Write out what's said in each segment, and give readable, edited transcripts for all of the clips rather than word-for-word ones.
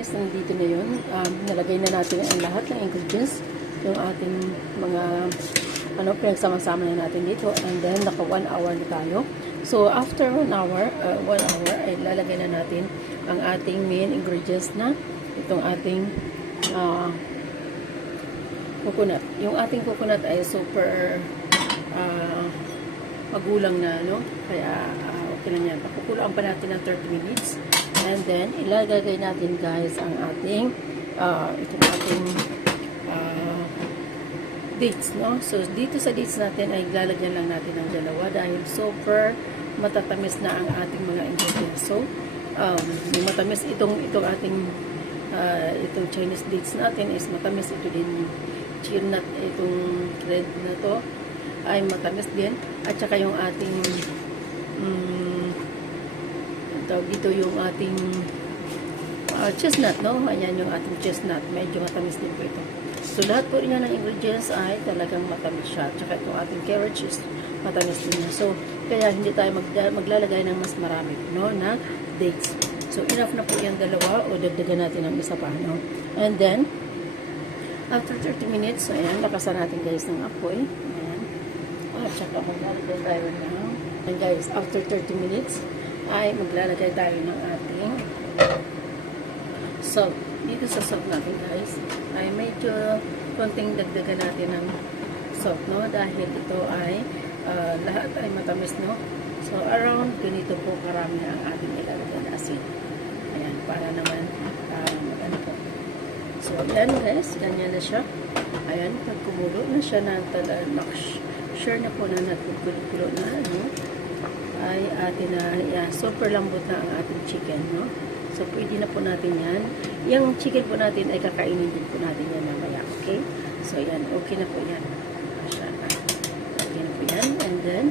guys, nandito na yun. Nalagay na natin ang lahat ng ingredients. Yung ating mga pinagsama-sama na natin dito. And then, naka 1 hour na tayo. So, after 1 hour, ay lalagay na natin ang ating main ingredients na itong ating coconut. Yung ating coconut ay super magulang na, no? Kaya, okay lang yan. Pakukulaan pa natin ng 30 minutes. And then, ilagay natin, guys, ang ating itong ating dates, no? So, dito sa dates natin ay lalagyan lang natin ng dalawa dahil super matatamis na ang ating mga ingredients. So, yung matamis itong ating itong Chinese dates natin is matamis. Ito din cheer nut, itong red na to ay matamis din. At saka yung ating dito yung ating chestnut, no? Ayan yung ating chestnut. Medyo matamis din po ito. So, lahat po niya ng ingredients ay talagang matamis siya. Tsaka itong ating carrot cheese, matamis din niya. So, kaya hindi tayo maglalagay ng mas marami, no? Na dates. So, enough na po yung dalawa o dagdagan natin ng isa pa, no? And then, after 30 minutes, ayan, lakasan natin, guys, ng apoy. Ayan. At saka maglalagay tayo ng, and guys, after 30 minutes, ay maglalagay tayo ng ating salt. Dito sa salt natin, guys, ay medyo konting dagdagan natin ng salt, no? Dahil ito ay lahat ay matamis, no? So, around ganito po karami ang ating ilalagay na asin. Ayan, para naman ano po. So, ayan, guys, ganyan na siya. Ayan, pag kumulo na siya na sure na po na nagkukulo na, no? Ay atin na, yan, super lambot na ang ating chicken, no? So, pwede na po natin yan. Yung chicken po natin ay kakainin din po natin yan mamaya, okay? So, yan, okay na po yan. Okay na po yan. And then,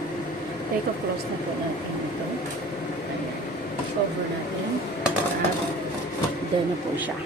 take a close na po natin ito. Ayan, cover natin. At, then na po siya.